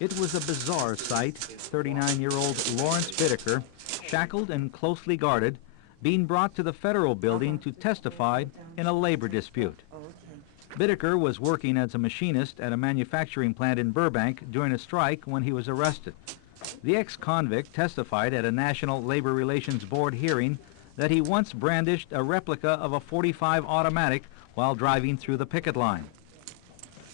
It was a bizarre sight. 39-year-old Lawrence Bittaker, shackled and closely guarded, being brought to the federal building to testify in a labor dispute. Bittaker was working as a machinist at a manufacturing plant in Burbank during a strike when he was arrested. The ex-convict testified at a National Labor Relations Board hearing that he once brandished a replica of a .45 automatic while driving through the picket line.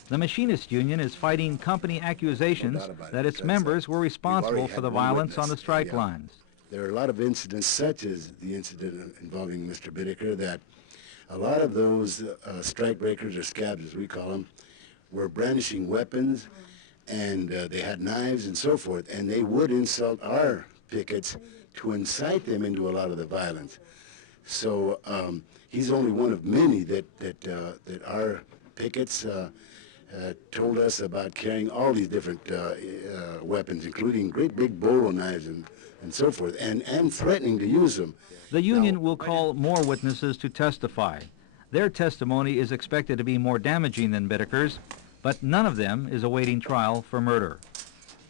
The Machinist Union is fighting company accusations that its members were responsible for the violence on the strike lines. There are a lot of incidents, such as the incident involving Mr. Bittaker, that a lot of those strike breakers, or scabs as we call them, were brandishing weapons, and they had knives and so forth, and they would insult our pickets to incite them into a lot of the violence. So he's only one of many that our pickets told us about carrying all these different weapons, including great big bolo knives and so forth, and threatening to use them. The union will call more witnesses to testify. Their testimony is expected to be more damaging than Bittaker's, but none of them is awaiting trial for murder.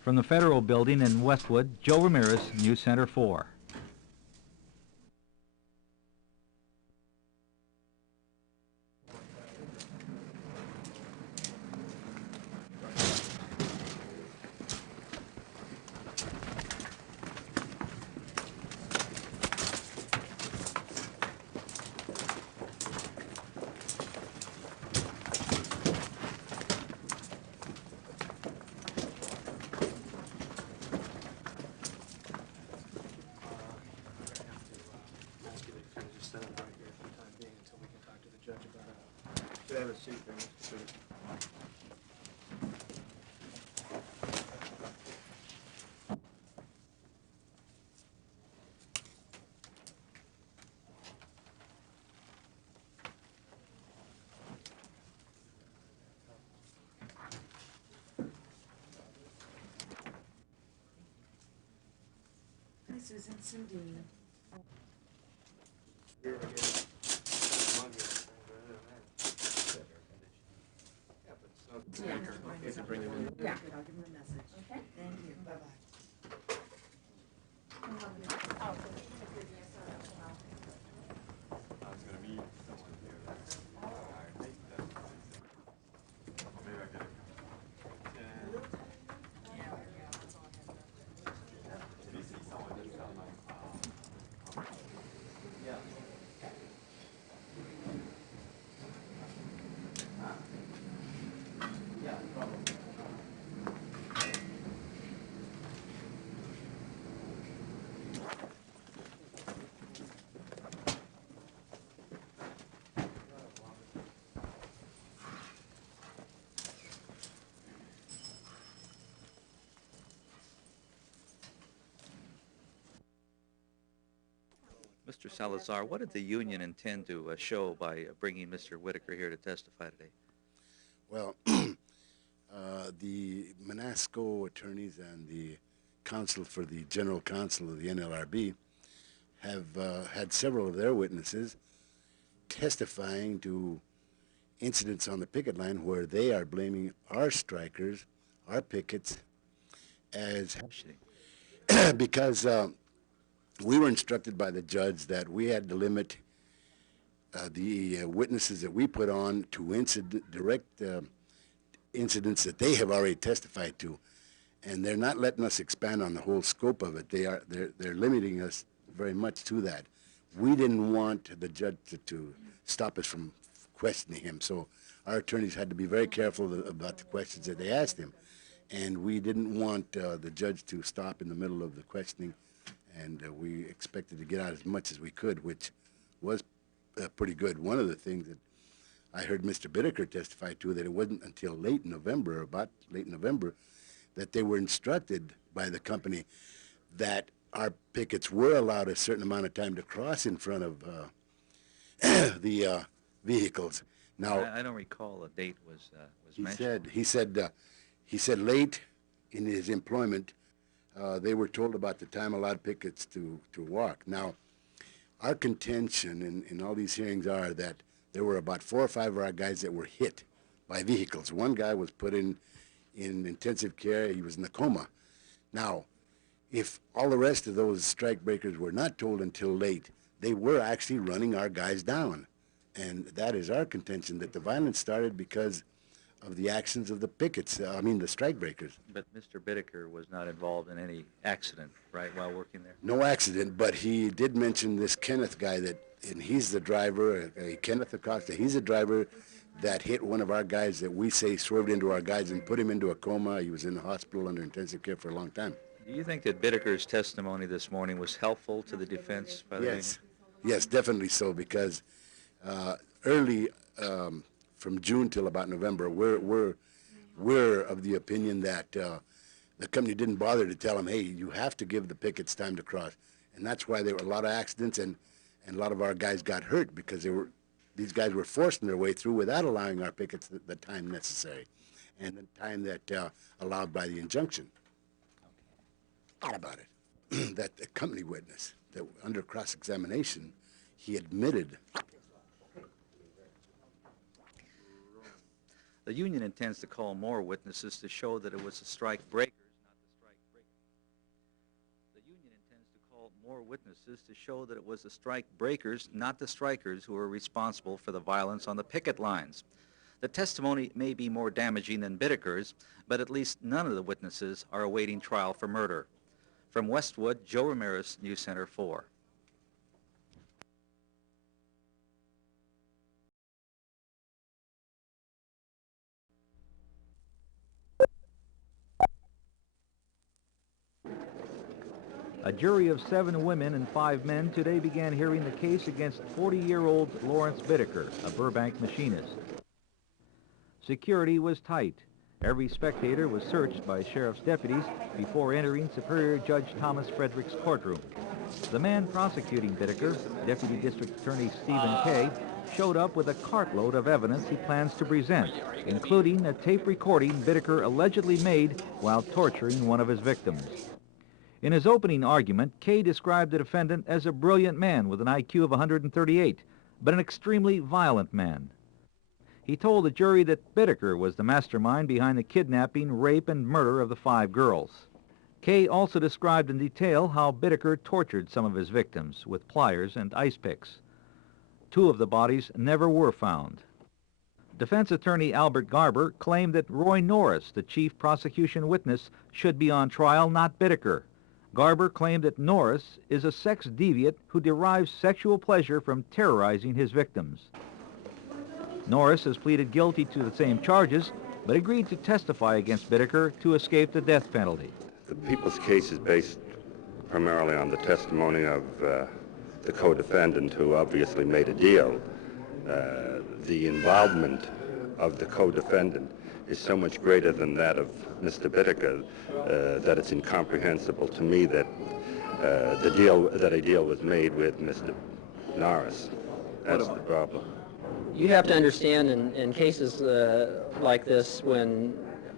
From the Federal Building in Westwood, Joe Ramirez, News Center 4. Have a seat there, Mr. Chairman. Hi, Susan. Cindy. Yeah, bring him in. Yeah, I'll give him a message. Okay. Thank you. Bye-bye. I was going to meet someone here that's maybe I could Did you see someone that's on my yeah. Yeah, probably. Mr. Salazar, what did the union intend to show by bringing Mr. Whittaker here to testify today? Well, the Manasco attorneys and the counsel for the general counsel of the NLRB have had several of their witnesses testifying to incidents on the picket line where they are blaming our strikers, our pickets, as because we were instructed by the judge that we had to limit the witnesses that we put on to direct incidents that they have already testified to, and they're not letting us expand on the whole scope of it. They're limiting us very much to that. We didn't want the judge to stop us from questioning him, so our attorneys had to be very careful about the questions that they asked him, and we didn't want the judge to stop in the middle of the questioning, and we expected to get out as much as we could, which was pretty good. One of the things that I heard Mr. Bittaker testify to, that it wasn't until late November, about late November, that they were instructed by the company that our pickets were allowed a certain amount of time to cross in front of the vehicles. Now, I don't recall a date was mentioned. He said late in his employment, they were told about the time allowed pickets to walk. Now, our contention in all these hearings are that there were about 4 or 5 of our guys that were hit by vehicles. One guy was put in in intensive care. He was in a coma. Now, if all the rest of those strike breakers were not told until late, they were actually running our guys down. And that is our contention, that the violence started because of the actions of the pickets, the strike breakers. But Mr. Bittaker was not involved in any accident, right, while working there? No accident, but he did mention this Kenneth guy and he's the driver, Kenneth Acosta, he's the driver that hit one of our guys that we say swerved into our guys and put him into a coma. He was in the hospital under intensive care for a long time. Do you think that Bittaker's testimony this morning was helpful to the defense? By the Yes, yes, definitely so, because early from June till about November, we're of the opinion that the company didn't bother to tell him, hey, you have to give the pickets time to cross. And that's why there were a lot of accidents and a lot of our guys got hurt, because these guys were forcing their way through without allowing our pickets the time necessary and the time that allowed by the injunction. Thought about it, that the company witness, that under cross-examination, he admitted. The union intends to call more witnesses to show that it was the strike breakers, not the strike breakers. The union intends to call more witnesses to show that it was the strike breakers, not the strikers, who were responsible for the violence on the picket lines. The testimony may be more damaging than Bittaker's, but at least none of the witnesses are awaiting trial for murder. From Westwood, Joe Ramirez, News Center 4. A jury of 7 women and 5 men today began hearing the case against 40-year-old Lawrence Bittaker, a Burbank machinist. Security was tight. Every spectator was searched by sheriff's deputies before entering Superior Judge Thomas Frederick's courtroom. The man prosecuting Bittaker, Deputy District Attorney Stephen Kay, showed up with a cartload of evidence he plans to present, including a tape recording Bittaker allegedly made while torturing one of his victims. In his opening argument, Kay described the defendant as a brilliant man with an IQ of 138, but an extremely violent man. He told the jury that Bittaker was the mastermind behind the kidnapping, rape, and murder of the 5 girls. Kay also described in detail how Bittaker tortured some of his victims with pliers and ice picks. 2 of the bodies never were found. Defense attorney Albert Garber claimed that Roy Norris, the chief prosecution witness, should be on trial, not Bittaker. Garber claimed that Norris is a sex deviant who derives sexual pleasure from terrorizing his victims. Norris has pleaded guilty to the same charges, but agreed to testify against Bittaker to escape the death penalty. The people's case is based primarily on the testimony of the co-defendant, who obviously made a deal. The involvement of the co-defendant is so much greater than that of Mr. Bittaker that it's incomprehensible to me that a deal was made with Mr. Norris. That's the problem. You have to understand in cases like this, when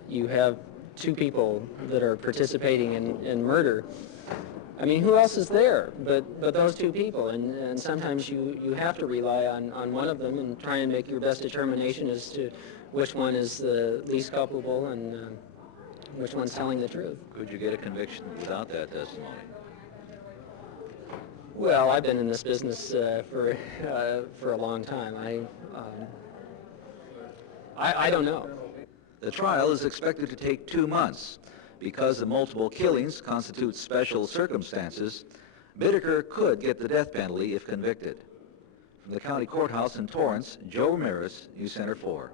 you have 2 people that are participating in murder, I mean, who else is there but those 2 people? And sometimes you have to rely on one of them and try and make your best determination as to which one is the least culpable and which one's telling the truth. Could you get a conviction without that testimony? Well, I've been in this business for a long time. I don't know. The trial is expected to take 2 months. Because the multiple killings constitute special circumstances, Bittaker could get the death penalty if convicted. From the county courthouse in Torrance, Joe Ramirez, News Center 4.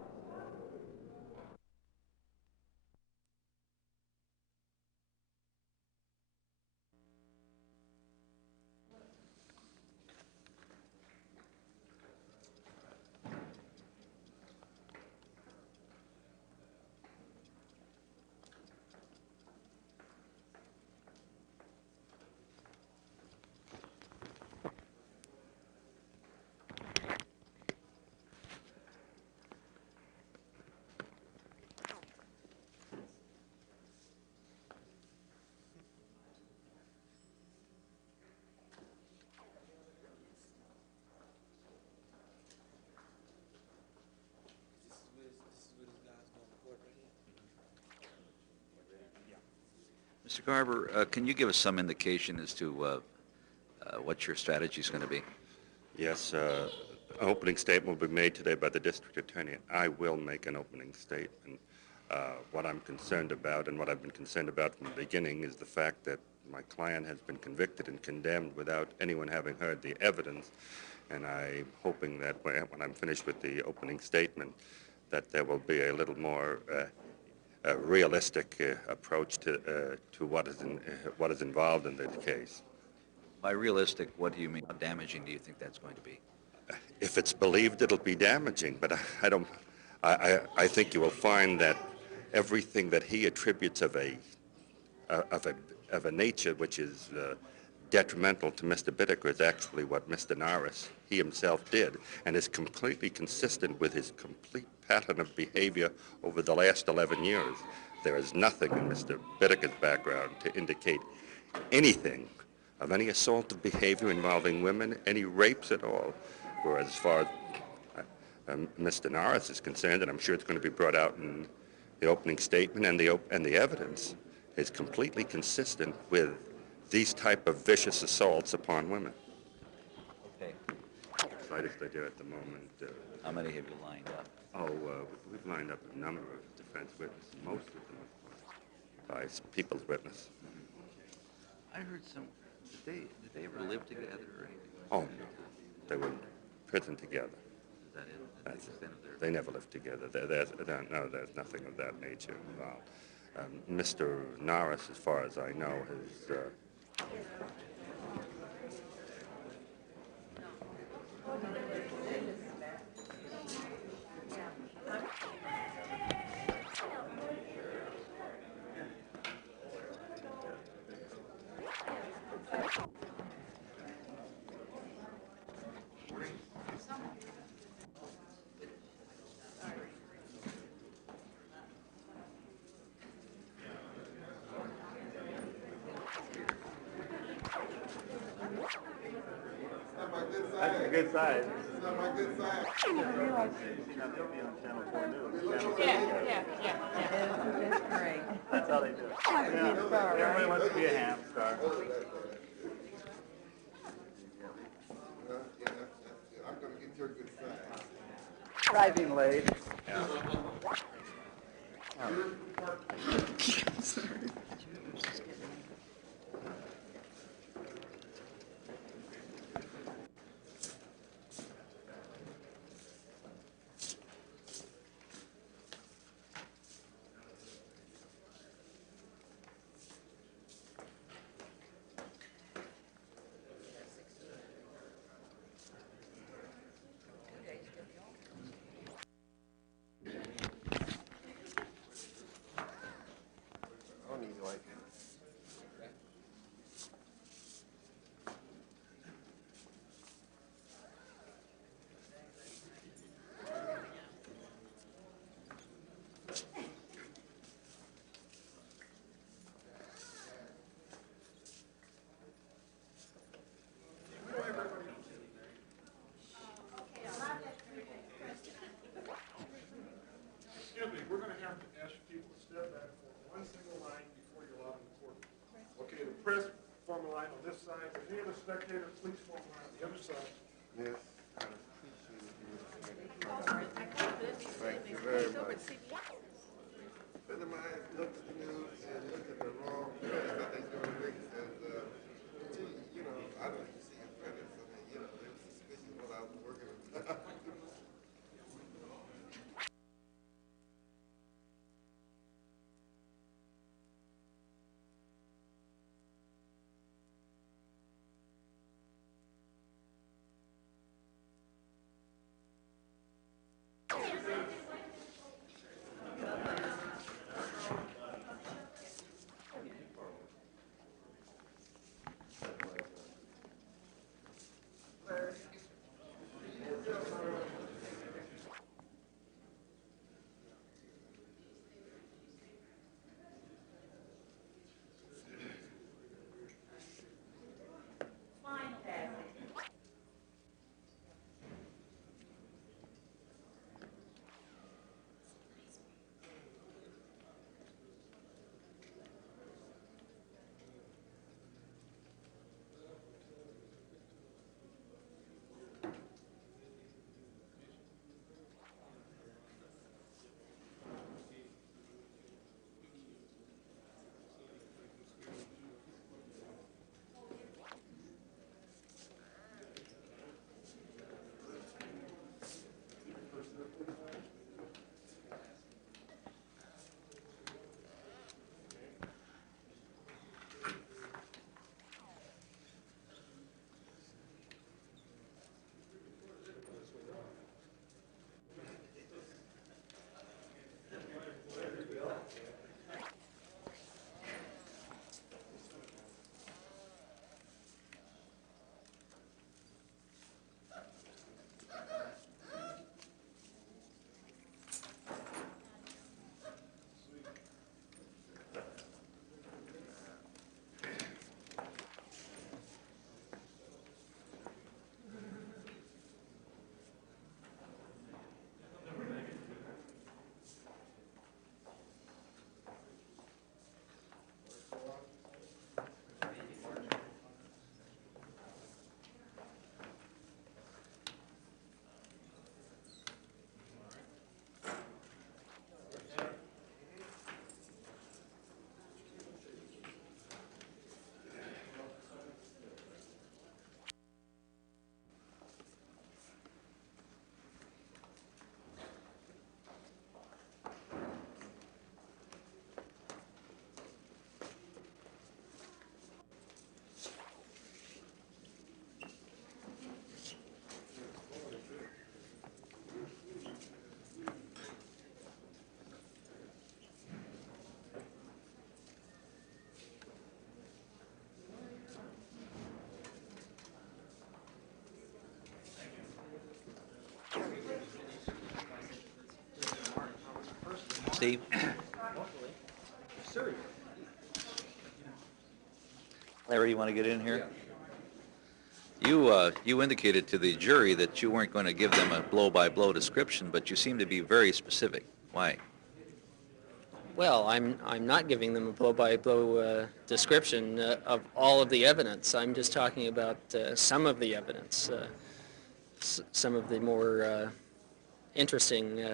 Mr. Garber, can you give us some indication as to what your strategy is going to be? Yes, an opening statement will be made today by the district attorney. I will make an opening statement. What I'm concerned about and what I've been concerned about from the beginning is the fact that my client has been convicted and condemned without anyone having heard the evidence. And I'm hoping that when I'm finished with the opening statement, that there will be a little more realistic approach to what is involved in this case. By realistic, what do you mean? How damaging do you think that's going to be? If it's believed, it'll be damaging, but I don't. I think you will find that everything that he attributes of a nature which is detrimental to Mr. Bittaker is actually what Mr. Norris, he himself did, and is completely consistent with his complete pattern of behavior over the last 11 years. There is nothing in Mr. Bittaker's background to indicate anything of any assaultive behavior involving women, any rapes at all. Whereas as far as Mr. Norris is concerned, and I'm sure it's going to be brought out in the opening statement and the evidence, is completely consistent with these type of vicious assaults upon women. Okay. Slightest I do at the moment. How many have you lined up? We've lined up a number of defense witnesses, most of them by people's witness. I heard some. Did they ever live together or anything? Oh, no. They were in prison together. Is that it? That's the it. extent of their... They never lived together. There's nothing of that nature involved. Mr. Norris, as far as I know, has That's a good size. Yeah, yeah. That's great. That's how they do it. Yeah. Everybody wants to be a ham star. I'm going to get your good side. Rising late. Excuse me, we're going to have to ask people to step back for one single line before you're allowed in the courtroom. Okay, the press form a line on this side. If any other spectators, please form a line on the other side. Yes, I appreciate you. Thank you very much. But the mind looked at the news and looked at the wrong press. I think the Rick says, gee, I don't even see your credits. I mean, they were suspicious what I was working on. tape? Sir. Larry, you want to get in here? You indicated to the jury that you weren't going to give them a blow-by-blow description, but you seem to be very specific. Why? Well, I'm not giving them a blow-by-blow description of all of the evidence. I'm just talking about some of the evidence, some of the more interesting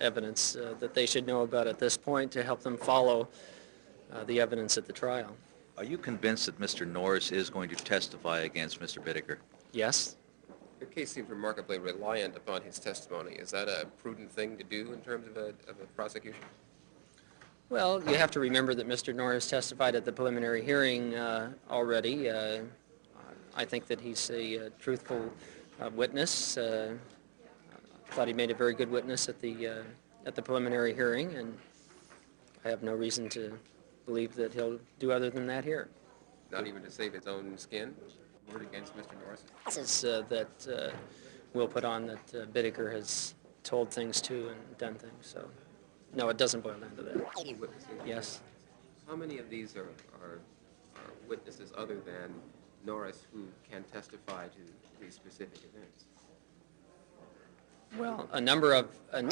evidence that they should know about at this point to help them follow the evidence at the trial. Are you convinced that Mr. Norris is going to testify against Mr. Bittaker? Yes. Your case seems remarkably reliant upon his testimony. Is that a prudent thing to do in terms of a prosecution? Well, you have to remember that Mr. Norris testified at the preliminary hearing already. I think that he's a truthful witness. Thought he made a very good witness at the preliminary hearing, and I have no reason to believe that he'll do other than that here. Not even to save his own skin? Word against Mr. Norris? It's that we'll put on that Bittaker has told things to and done things, so no, it doesn't boil down to that. Witnesses? Yes. How many of these are witnesses other than Norris who can testify to these specific events? Well, a number of are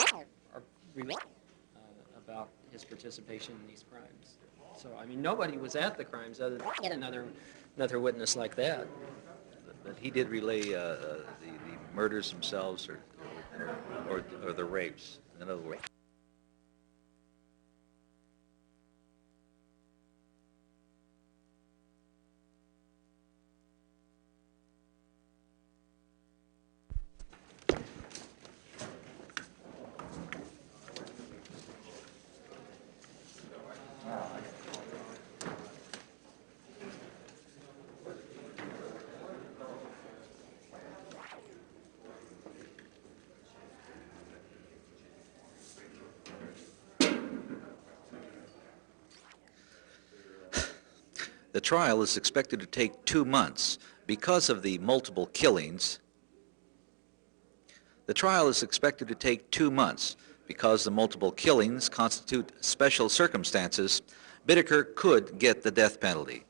about his participation in these crimes. So, I mean, nobody was at the crimes other than another witness like that. But he did relay the murders themselves or the rapes, in other words. The trial is expected to take 2 months because of the multiple killings. The trial is expected to take 2 months because the multiple killings constitute special circumstances. Bittaker could get the death penalty.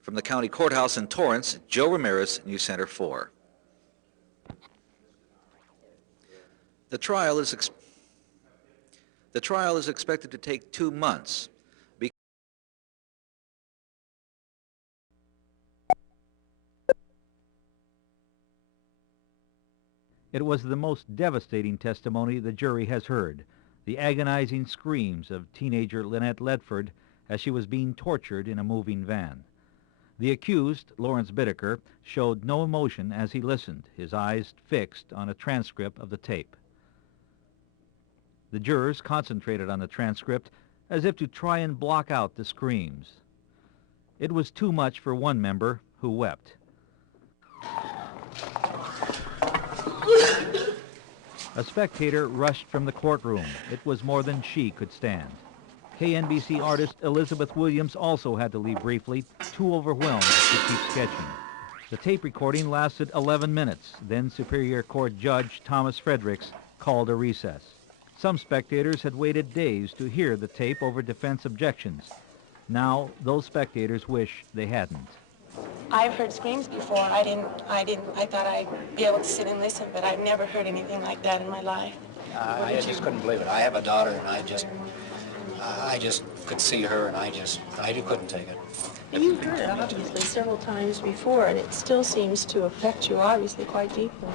From the county courthouse in Torrance, Joe Ramirez, News Center 4. The trial is expected to take 2 months. It was the most devastating testimony the jury has heard, the agonizing screams of teenager Lynette Ledford as she was being tortured in a moving van. The accused, Lawrence Bittaker, showed no emotion as he listened, his eyes fixed on a transcript of the tape. The jurors concentrated on the transcript as if to try and block out the screams. It was too much for one member, who wept. A spectator rushed from the courtroom. It was more than she could stand. KNBC artist Elizabeth Williams also had to leave briefly, too overwhelmed to keep sketching. The tape recording lasted 11 minutes. Then Superior Court Judge Thomas Fredericks called a recess. Some spectators had waited days to hear the tape over defense objections. Now, those spectators wish they hadn't. I've heard screams before. I thought I'd be able to sit and listen, but I've never heard anything like that in my life. I just couldn't believe it. I have a daughter, and I just could see her, and I couldn't take it. And you've heard it, obviously, several times before, and it still seems to affect you, obviously, quite deeply.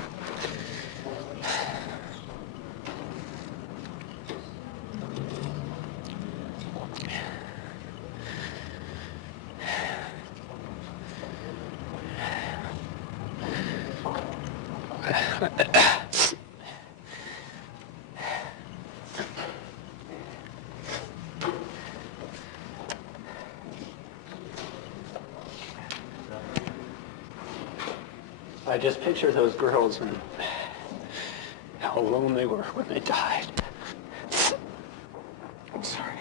I just picture those girls and how alone they were when they died. I'm sorry.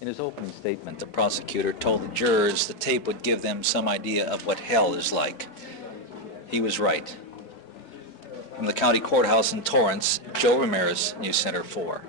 In his opening statement, the prosecutor told the jurors the tape would give them some idea of what hell is like. He was right. From the county courthouse in Torrance, Joe Ramirez, News Center 4.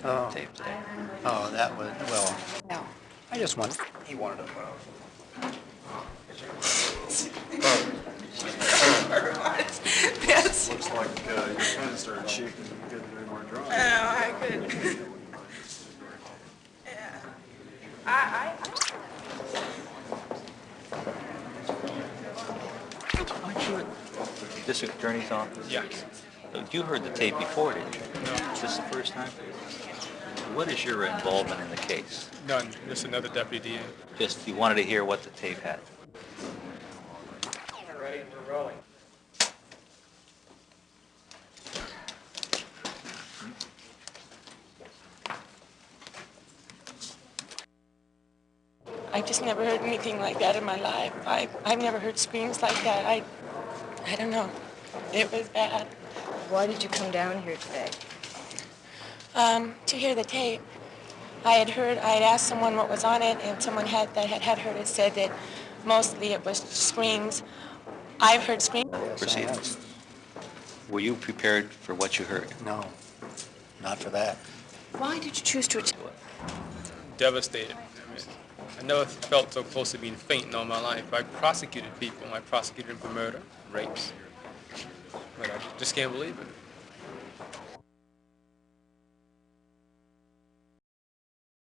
discussing on the tape today? Oh, that was, well, No. I just wanted, he wanted to, Yes. Looks like your pen started shaking. You couldn't do any more drawing. Oh, I could. Yeah. I Aren't you at the district attorney's office? Yeah. You heard the tape before, didn't you? No. Is this the first time? What is your involvement in the case? None. Just another deputy DA. Just you wanted to hear what the tape had. Ready, we're rolling. I just never heard anything like that in my life. I've never heard screams like that. I don't know. It was bad. Why did you come down here today? To hear the tape. I had asked someone what was on it, and someone that had heard it said that mostly it was screams. I've heard screams. Proceed. Were you prepared for what you heard? no, not for that. Why did you choose to attend? Devastated. I never felt so close to being faint in all my life. I prosecuted people. I prosecuted them for murder, rapes. But I just can't believe it.